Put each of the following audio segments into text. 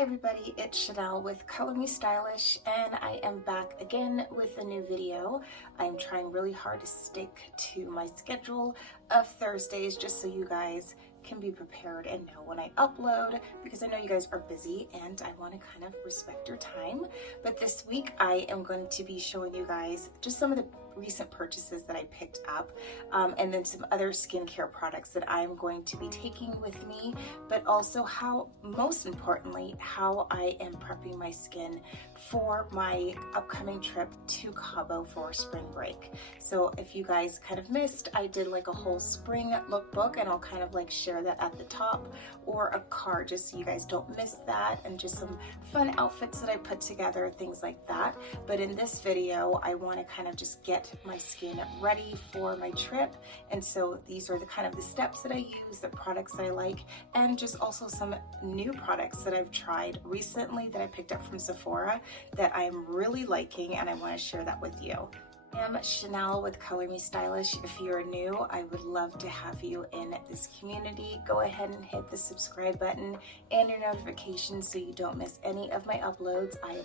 Hi everybody, it's Chanel with Color Me Stylish, and I am back again with a new video. I'm trying really hard to stick to my schedule of Thursdays just so you guys can be prepared and know when I upload, because I know you guys are busy and I want to kind of respect your time. But this week I am going to be showing you guys just some of the recent purchases that I picked up, and then some other skincare products that I'm going to be taking with me, but also how, most importantly, how I am prepping my skin for my upcoming trip to Cabo for spring break. So if you guys kind of missed, I did like a whole spring lookbook, and I'll kind of like share that at the top, or a card just so you guys don't miss that, and just some fun outfits that I put together, things like that. But in this video, I want to kind of just get my skin ready for my trip, and so these are the kind of the steps that I use, the products that I like, and just also some new products that I've tried recently that I picked up from Sephora that I'm really liking, and I want to share that with you. I am Chanel with Color Me Stylish. If you're new, I would love to have you in this community. Go ahead and hit the subscribe button and your notifications so you don't miss any of my uploads. I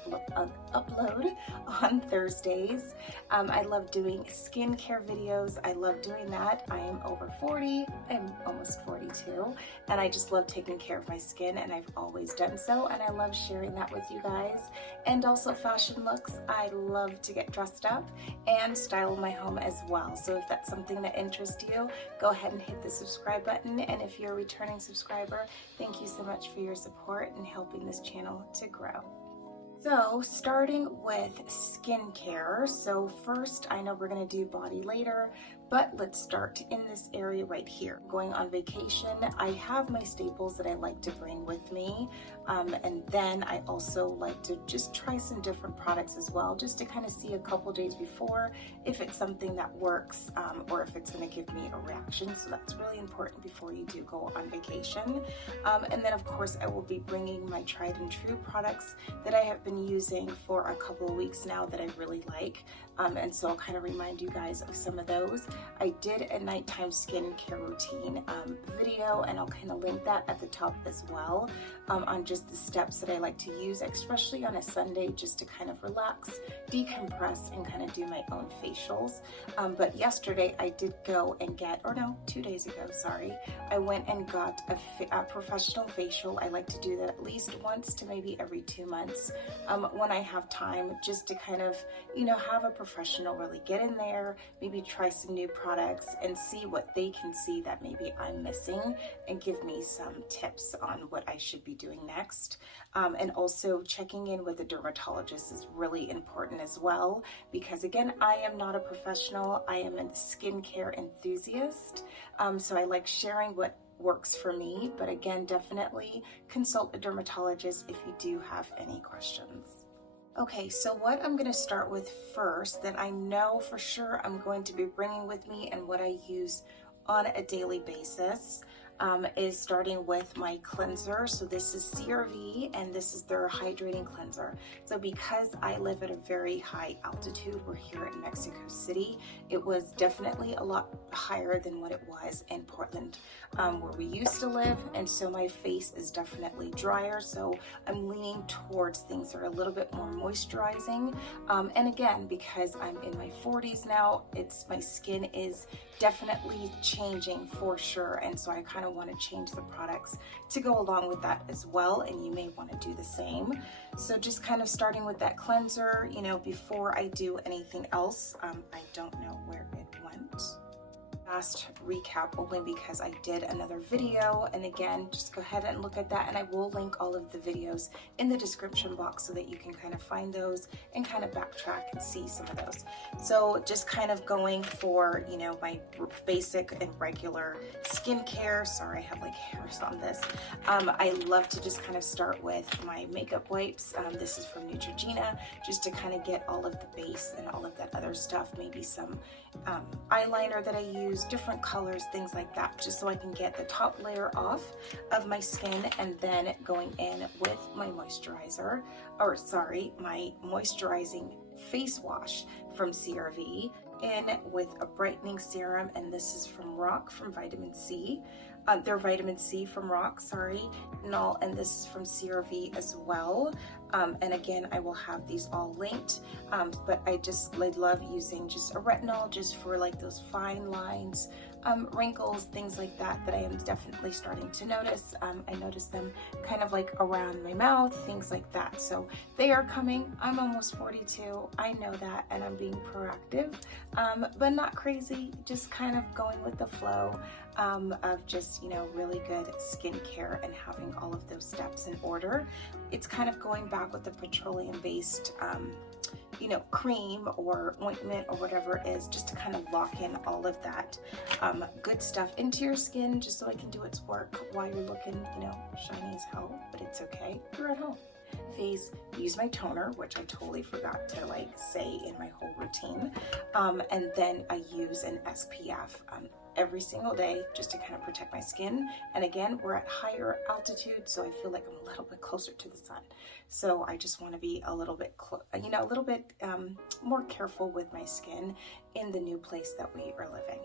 upload on Thursdays. I love doing skincare videos. I love doing that. I am over 40. I'm almost 42, and I just love taking care of my skin, and I've always done so, and I love sharing that with you guys. And also fashion looks. I love to get dressed up and style my home as well. So if that's something that interests you, go ahead and hit the subscribe button. And if you're a returning subscriber, thank you so much for your support and helping this channel to grow. So starting with skincare. So first, I know we're gonna do body later, but let's start in this area right here. Going on vacation, I have my staples that I like to bring with me. And then I also like to just try some different products as well, just to kind of see a couple days before if it's something that works, or if it's gonna give me a reaction. So that's really important before you do go on vacation. And then of course, I will be bringing my tried and true products that I have been using for a couple of weeks now that I really like. And so I'll kind of remind you guys of some of those. I did a nighttime skincare routine video, and I'll kind of link that at the top as well, on just the steps that I like to use, especially on a Sunday, just to kind of relax, decompress, and kind of do my own facials. But yesterday I did go and get, or no, 2 days ago, sorry, I went and got a professional facial. I like to do that at least once to maybe every 2 months, when I have time, just to kind of, you know, have a professional really get in there, maybe try some new products and see what they can see that maybe I'm missing, and give me some tips on what I should be doing next. And also checking in with a dermatologist is really important as well, because again, I am not a professional. I am a skincare enthusiast. So I like sharing what works for me, but again, definitely consult a dermatologist if you do have any questions. Okay, so what I'm going to start with first, that I know for sure I'm going to be bringing with me and what I use on a daily basis, is starting with my cleanser. So this is Cerve, and this is their hydrating cleanser. So because I live at a very high altitude, we're here in Mexico City, it was definitely a lot higher than what it was in Portland, where we used to live, and so my face is definitely drier, so I'm leaning towards things that are a little bit more moisturizing. And again, because I'm in my 40s now, my skin is definitely changing for sure, and so I kind of want to change the products to go along with that as well, and you may want to do the same. So just kind of starting with that cleanser, you know, before I do anything else. I don't know where it went. Fast recap only because I did another video, and again, just go ahead and look at that, and I will link all of the videos in the description box so that you can kind of find those and kind of backtrack and see some of those. So just kind of going for, you know, my basic and regular skincare. Sorry, I have like hairs on this. I love to just kind of start with my makeup wipes. This is from Neutrogena, just to kind of get all of the base and all of that other stuff, maybe some eyeliner that I use, different colors, things like that, just so I can get the top layer off of my skin, and then going in with my moisturizer, or sorry, my moisturizing face wash from Cerve in with a brightening serum, and this is from Roc from Vitamin C. Their Vitamin C from Roc, sorry, and this is from Cerve as well. And again, I will have these all linked, but I love using just a retinol just for like those fine lines, wrinkles, things like that I am definitely starting to notice. I notice them kind of like around my mouth, things like that. So they are coming. I'm almost 42. I know that, and I'm being proactive, but not crazy, just kind of going with the flow of just, you know, really good skincare and having all of those steps in order. It's kind of going back with the petroleum-based you know, cream or ointment or whatever it is, just to kind of lock in all of that good stuff into your skin, just so it can do its work while you're looking, you know, shiny as hell, but it's okay, you're at home. Face, use my toner, which I totally forgot to like say in my whole routine, and then I use an SPF every single day just to kind of protect my skin. And again, we're at higher altitude, so I feel like I'm a little bit closer to the sun, so I just want to be a little bit you know, a little bit more careful with my skin in the new place that we are living.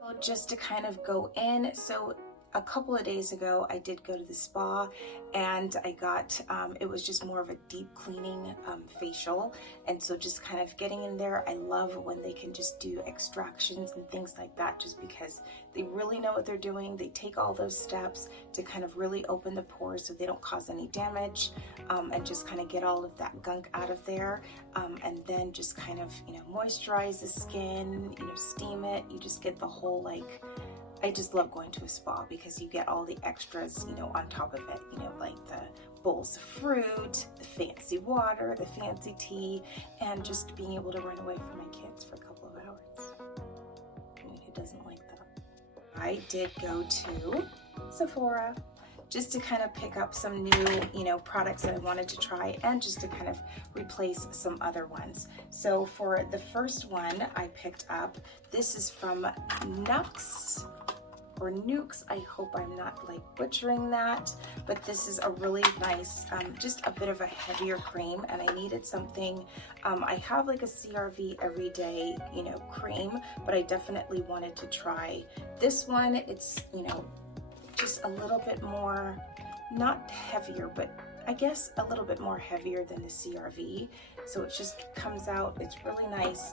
So just to kind of go in, so a couple of days ago, I did go to the spa, and I got, it was just more of a deep cleaning facial. And so just kind of getting in there, I love when they can just do extractions and things like that, just because they really know what they're doing. They take all those steps to kind of really open the pores so they don't cause any damage, and just kind of get all of that gunk out of there. And then just kind of, you know, moisturize the skin, you know, steam it. You just get the whole, like, I just love going to a spa because you get all the extras, you know, on top of it, you know, like the bowls of fruit, the fancy water, the fancy tea, and just being able to run away from my kids for a couple of hours. I mean, who doesn't like that? I did go to Sephora just to kind of pick up some new, you know, products that I wanted to try, and just to kind of replace some other ones. So for the first one I picked up, this is from Nux or Nukes. I hope I'm not like butchering that, but this is a really nice, just a bit of a heavier cream, and I needed something. I have like a CRV everyday, you know, cream, but I definitely wanted to try this one. It's, you know, just a little bit more, not heavier, but I guess a little bit more heavier than the CRV. So it just comes out, it's really nice,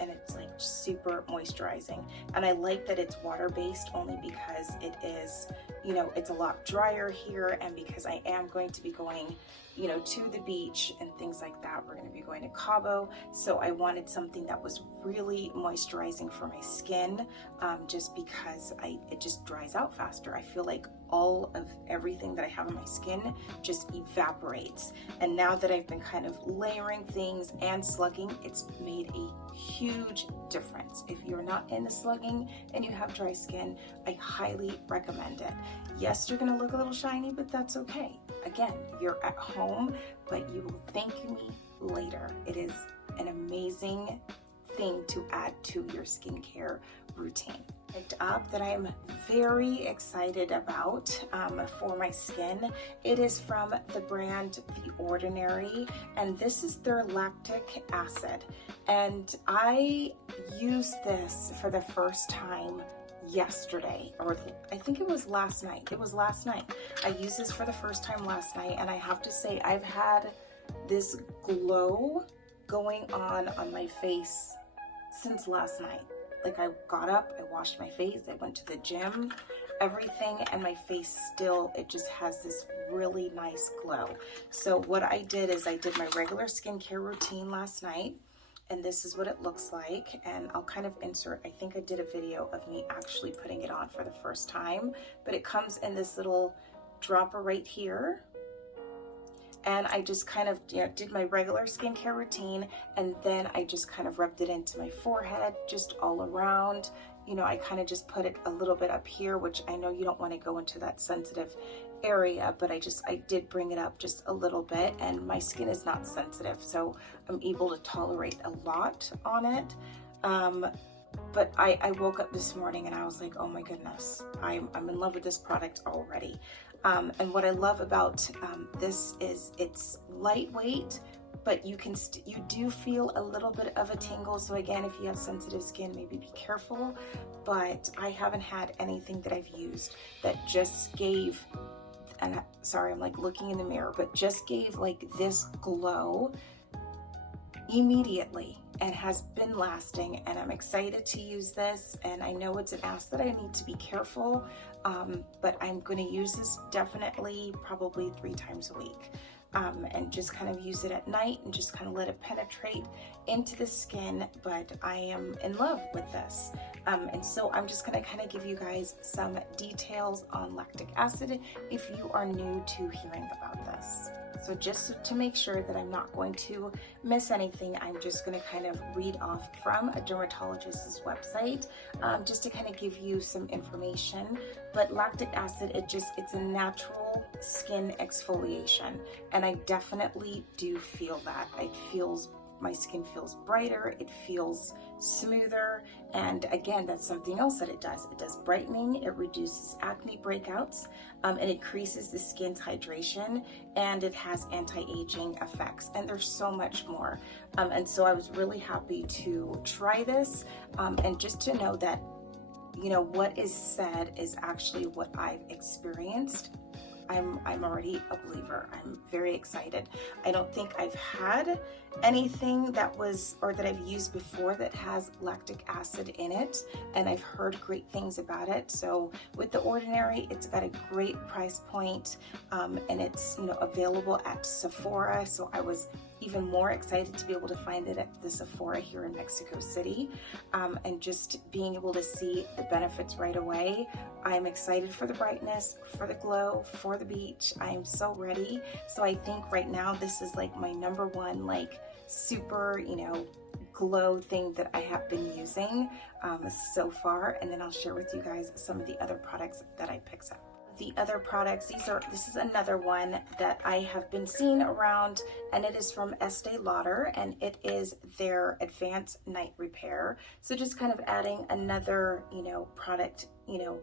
and it's like super moisturizing. And I like that it's water-based, only because it is, you know, it's a lot drier here, and because I am going to be going, you know, to the beach and things like that. We're going to be going to Cabo, so I wanted something that was really moisturizing for my skin, just because it just dries out faster. I feel like all of everything that I have on my skin just evaporates, and now that I've been kind of layering things and slugging, it's made a huge difference. If you're not into slugging and you have dry skin, I highly recommend it. Yes, you're gonna look a little shiny, but that's okay. Again, you're at home, but you will thank me later. It is an amazing thing to add to your skincare routine. Picked up that I'm very excited about for my skin. It is from the brand The Ordinary, and this is their lactic acid. And I used this for the first time yesterday, or I think it was last night. It was last night. I used this for the first time last night, and I have to say I've had this glow going on my face since last night. Like, I got up, I washed my face, I went to the gym, everything, and my face still, it just has this really nice glow. So what I did is I did my regular skincare routine last night, and this is what it looks like. And I'll kind of insert, I think I did a video of me actually putting it on for the first time, but it comes in this little dropper right here. And I just kind of, you know, did my regular skincare routine, and then I just kind of rubbed it into my forehead, just all around. You know, I kind of just put it a little bit up here, which I know you don't want to go into that sensitive area, but I did bring it up just a little bit, and my skin is not sensitive, so I'm able to tolerate a lot on it. But I woke up this morning and I was like, oh my goodness, I'm in love with this product already. And what I love about this is it's lightweight, but you do feel a little bit of a tingle. So again, if you have sensitive skin, maybe be careful. But I haven't had anything that I've used that just gave, and sorry, I'm like looking in the mirror, but just gave like this glow immediately and has been lasting. And I'm excited to use this, and I know it's an ask that I need to be careful, but I'm going to use this definitely probably 3 times a week. And just kind of use it at night and just kind of let it penetrate into the skin. But I am in love with this. And so I'm just going to kind of give you guys some details on lactic acid if you are new to hearing about this. So just to make sure that I'm not going to miss anything, I'm just going to kind of read off from a dermatologist's website, just to kind of give you some information. But lactic acid, it's a natural skin exfoliation, and I definitely do feel that. My skin feels brighter, it feels smoother, and again, that's something else that it does. It does brightening, it reduces acne breakouts, it increases the skin's hydration, and it has anti-aging effects, and there's so much more. And so I was really happy to try this, and just to know that, you know, what is said is actually what I've experienced. I'm already a believer. I'm very excited. I don't think I've had anything that I've used before that has lactic acid in it, and I've heard great things about it. So with The Ordinary, it's got a great price point, and it's, you know, available at Sephora. So I was even more excited to be able to find it at the Sephora here in Mexico City, and just being able to see the benefits right away. I'm excited for the brightness, for the glow, for the beach. I am so ready. So I think right now this is like my #1 like super, you know, glow thing that I have been using so far, and then I'll share with you guys some of the other products that I picked up. The other products, this is another one that I have been seeing around, and it is from Estee Lauder, and it is their Advanced Night Repair. So just kind of adding another, you know, product, you know,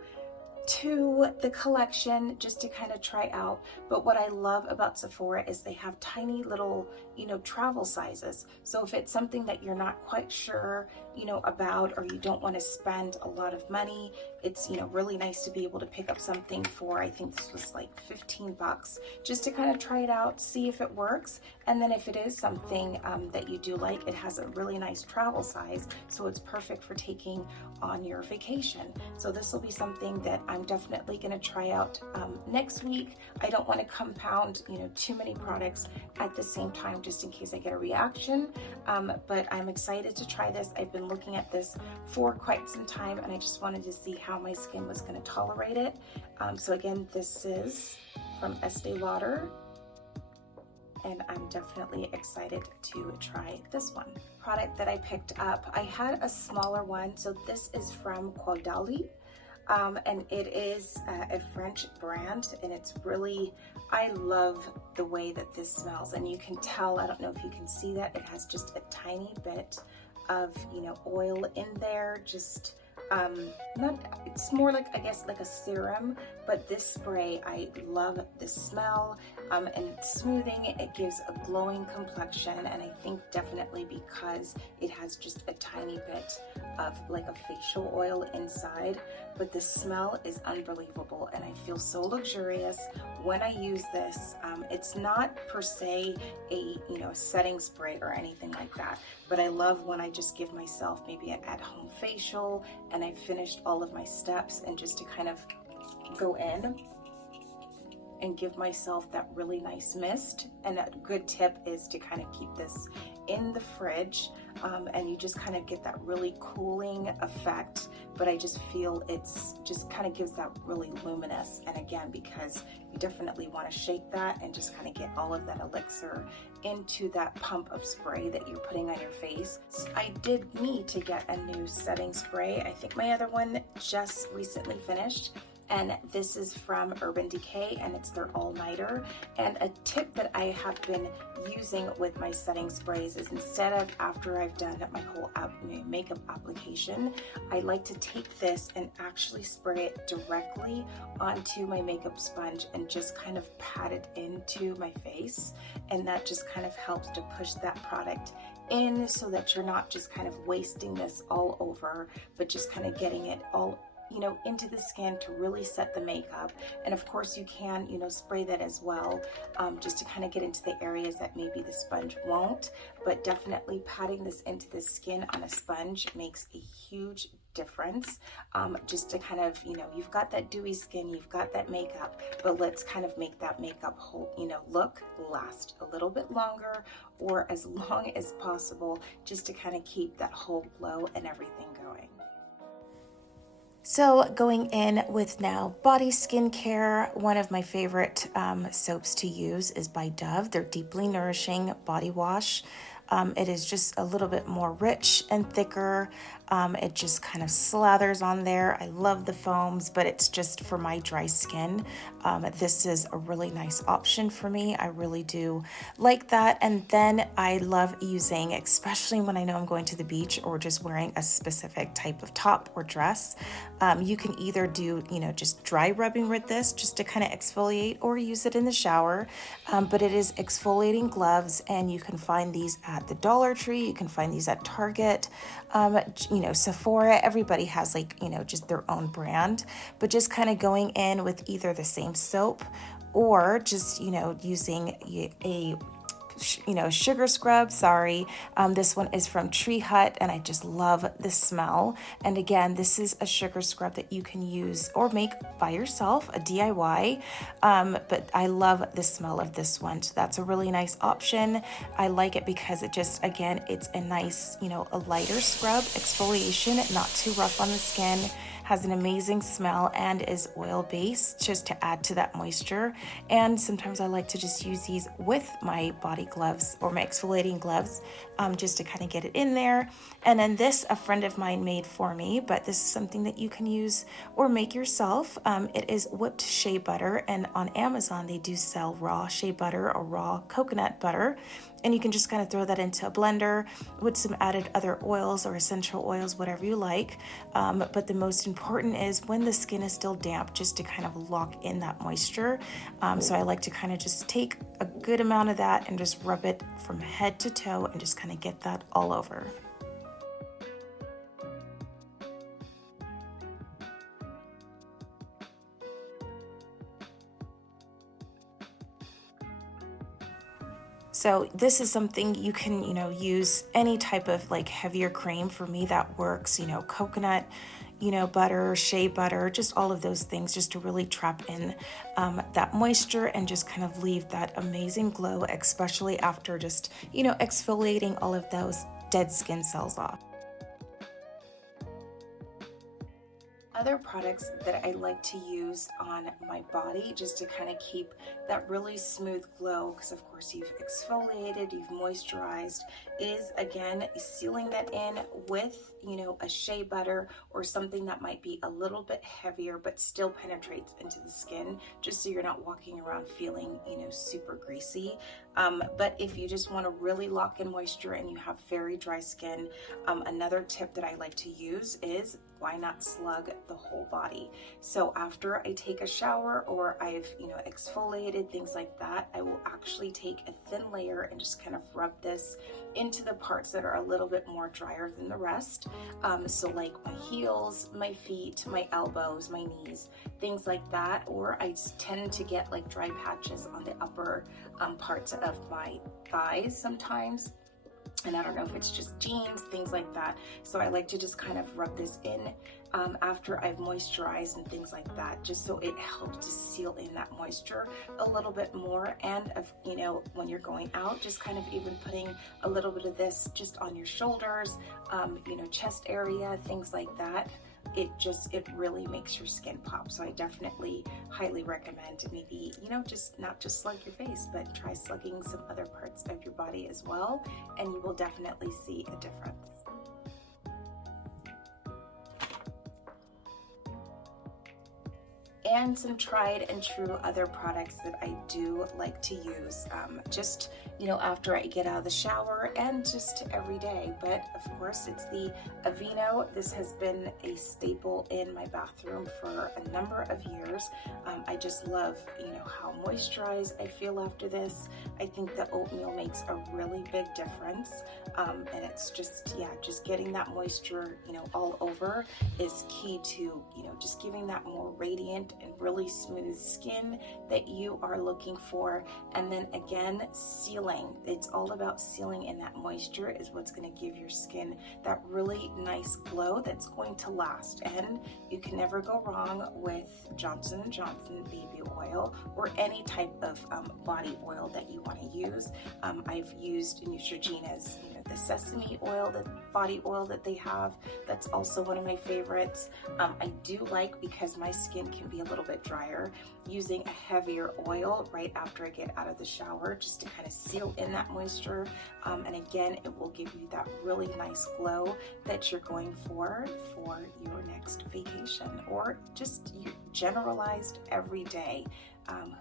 to the collection just to kind of try out. But what I love about Sephora is they have tiny little, you know, travel sizes. So if it's something that you're not quite sure, you know, about, or you don't want to spend a lot of money, it's, you know, really nice to be able to pick up something for, I think this was like 15 bucks, just to kind of try it out, see if it works. And then if it is something that you do like, it has a really nice travel size, so it's perfect for taking on your vacation. So this will be something that I'm definitely going to try out next week. I don't want to compound, you know, too many products at the same time just in case I get a reaction, but I'm excited to try this. I've been looking at this for quite some time, and I just wanted to see how my skin was going to tolerate it. So again, this is from Estee Lauder, and I'm definitely excited to try this one. Product that I picked up, I had a smaller one, so this is from Quaudali, and it is a French brand, and it's really, I love the way that this smells, and you can tell, I don't know if you can see that, it has just a tiny bit of, you know, oil in there, just it's more like, I guess, like a serum, but this spray, I love the smell, and it's smoothing, it gives a glowing complexion, and I think definitely because it has just a tiny bit of like a facial oil inside, but the smell is unbelievable, and I feel so luxurious when I use this. It's not per se a, you know, a setting spray or anything like that, but I love when I just give myself maybe an at-home facial and I've finished all of my steps, and just to kind of go in and give myself that really nice mist. And a good tip is to kind of keep this in the fridge, and you just kind of get that really cooling effect, but I just feel it's just kind of gives that really luminous. And again, because you definitely want to shake that and just kind of get all of that elixir into that pump of spray that you're putting on your face. So I did need to get a new setting spray. I think my other one just recently finished, and this is from Urban Decay, and it's their all-nighter. And a tip that I have been using with my setting sprays is, instead of after I've done my whole makeup application, I like to take this and actually spray it directly onto my makeup sponge and just kind of pat it into my face, and that just kind of helps to push that product in, so that you're not just kind of wasting this all over, but just kind of getting it all, you know, into the skin to really set the makeup. And of course you can, you know, spray that as well, just to kind of get into the areas that maybe the sponge won't, but definitely patting this into the skin on a sponge makes a huge difference, just to kind of, you know, you've got that dewy skin, you've got that makeup, but let's kind of make that makeup whole, you know, last a little bit longer, or as long as possible, just to kind of keep that whole glow and everything going. So going in with now body skincare, one of my favorite soaps to use is by Dove, their Deeply Nourishing Body Wash. It is just a little bit more rich and thicker. It just kind of slathers on there. I love the foams, but it's just for my dry skin. This is a really nice option for me. I really do like that. And then I love using, especially when I know I'm going to the beach or just wearing a specific type of top or dress, you can either do, you know, just dry rubbing with this just to kind of exfoliate, or use it in the shower. But it is exfoliating gloves, and you can find these at the Dollar Tree. You can find these at Target, you know, Sephora. Everybody has, like, you know, just their own brand, but just kind of going in with either the same soap, or just, you know, using a sugar scrub. This one is from Tree Hut, and I just love the smell. And again, this is a sugar scrub that you can use or make by yourself, a DIY, but I love the smell of this one, so that's a really nice option. I like it because it just, again, it's a nice, you know, a lighter scrub exfoliation, not too rough on the skin, has an amazing smell, and is oil-based just to add to that moisture. And sometimes I like to just use these with my body gloves or my exfoliating gloves, just to kind of get it in there. And then this, a friend of mine made for me, but this is something that you can use or make yourself. It is whipped shea butter, and on Amazon they do sell raw shea butter or raw coconut butter. And you can just kind of throw that into a blender with some added other oils or essential oils, whatever you like. But the most important is when the skin is still damp, just to kind of lock in that moisture. So I like to kind of just take a good amount of that and just rub it from head to toe and just kind of get that all over. So this is something you can, you know, use any type of like heavier cream. For me, that works, you know, coconut, you know, butter, shea butter, just all of those things, just to really trap in that moisture and just kind of leave that amazing glow, especially after just, you know, exfoliating all of those dead skin cells off. Other products that I like to use on my body just to kind of keep that really smooth glow, because of course you've exfoliated, you've moisturized, is again sealing that in with, you know, a shea butter or something that might be a little bit heavier but still penetrates into the skin, just so you're not walking around feeling, you know, super greasy. But if you just want to really lock in moisture and you have very dry skin, another tip that I like to use is, why not slug the whole body? So after I take a shower or I've, you know, exfoliated, things like that, I will actually take a thin layer and just kind of rub this into the parts that are a little bit more drier than the rest. So like my heels, my feet, my elbows, my knees, things like that. Or I tend to get like dry patches on the upper parts of my thighs sometimes. And I don't know if it's just jeans, things like that. So I like to just kind of rub this in after I've moisturized and things like that, just so it helps to seal in that moisture a little bit more. And you know, when you're going out, just kind of even putting a little bit of this just on your shoulders, you know, chest area, things like that. It really makes your skin pop. So I definitely highly recommend, maybe, you know, just not just slug your face, but try slugging some other parts of your body as well, and you will definitely see a difference. and some tried and true other products that I do like to use, just, you know, after I get out of the shower and just every day. But of course, it's the Avenno. This has been a staple in my bathroom for a number of years. I just love, you know, how moisturized I feel after this. I think the oatmeal makes a really big difference, and it's just, yeah, just getting that moisture, you know, all over is key to, you know, just giving that more radiant and really smooth skin that you are looking for. And then again, sealing. It's all about sealing, and that moisture is what's going to give your skin that really nice glow that's going to last. And you can never go wrong with Johnson & Johnson baby oil or any type of body oil that you want to use. I've used Neutrogena's, you know, the sesame oil, the body oil that they have. That's also one of my favorites. I do like, because my skin can be a little bit drier, using a heavier oil right after I get out of the shower, just to kind of seal in that moisture. And again, it will give you that really nice glow that you're going for your next vacation, or just your generalized every day.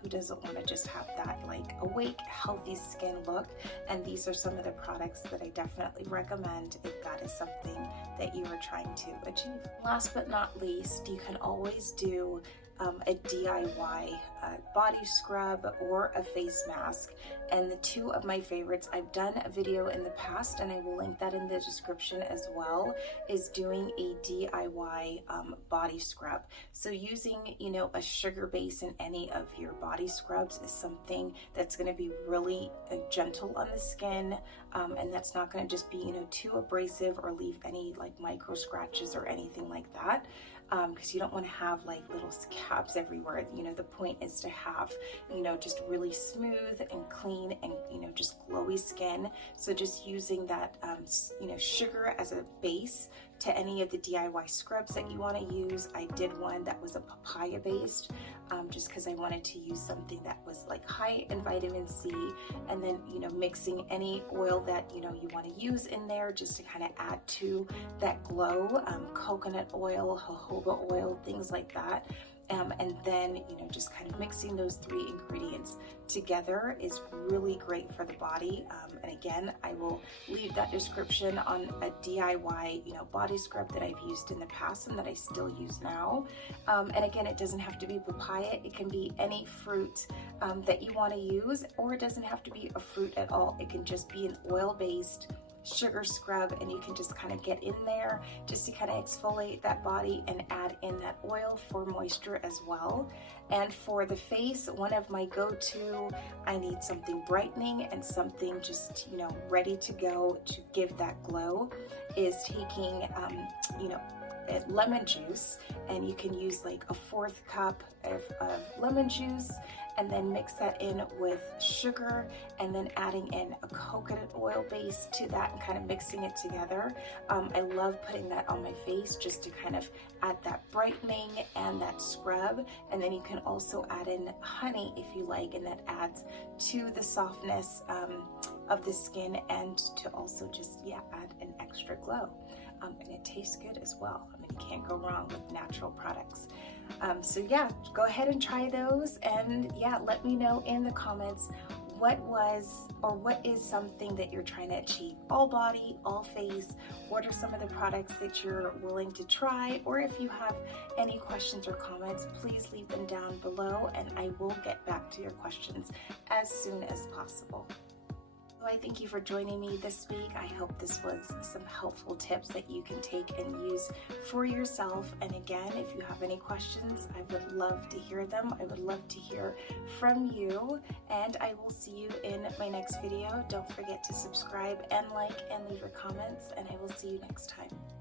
Who doesn't want to just have that like awake, healthy skin look? And these are some of the products that I definitely recommend if that is something that you are trying to achieve. Last but not least, you can always do a DIY body scrub or a face mask. And the two of my favorites, I've done a video in the past, and I will link that in the description as well, is doing a DIY body scrub. So using, you know, a sugar base in any of your body scrubs is something that's going to be really gentle on the skin, and that's not going to just be, you know, too abrasive or leave any like micro scratches or anything like that. Because you don't want to have like little scabs everywhere. You know, the point is to have, you know, just really smooth and clean and, you know, just glowy skin. So just using that, you know, sugar as a base to any of the DIY scrubs that you want to use. I did one that was a papaya based, just because I wanted to use something that was like high in vitamin C, and then, you know, mixing any oil that, you know, you want to use in there just to kind of add to that glow, coconut oil, jojoba oil, things like that. And then, you know, just kind of mixing those three ingredients together is really great for the body. And again, I will leave that description on a DIY, you know, body scrub that I've used in the past and that I still use now. And again, it doesn't have to be papaya. It can be any fruit that you want to use, or it doesn't have to be a fruit at all. It can just be an oil-based sugar scrub, and you can just kind of get in there just to kind of exfoliate that body and add in that oil for moisture as well. And for the face, one of my go-to, I need something brightening and something just, you know, ready to go to give that glow, is taking, you know, lemon juice, and you can use like a 1/4 cup of lemon juice, and then mix that in with sugar, and then adding in a coconut oil base to that and kind of mixing it together. I love putting that on my face just to kind of add that brightening and that scrub. And then you can also add in honey if you like, and that adds to the softness of the skin, and to also just, yeah, add an extra glow. And it tastes good as well. I mean, you can't go wrong with natural products. So yeah, go ahead and try those, and yeah, let me know in the comments what was or what is something that you're trying to achieve. All body, all face. What are some of the products that you're willing to try? Or if you have any questions or comments, please leave them down below, and I will get back to your questions as soon as possible. I thank you for joining me this week. I hope this was some helpful tips that you can take and use for yourself. And again, if you have any questions, I would love to hear them. I would love to hear from you, and I will see you in my next video. Don't forget to subscribe and like and leave your comments, and I will see you next time.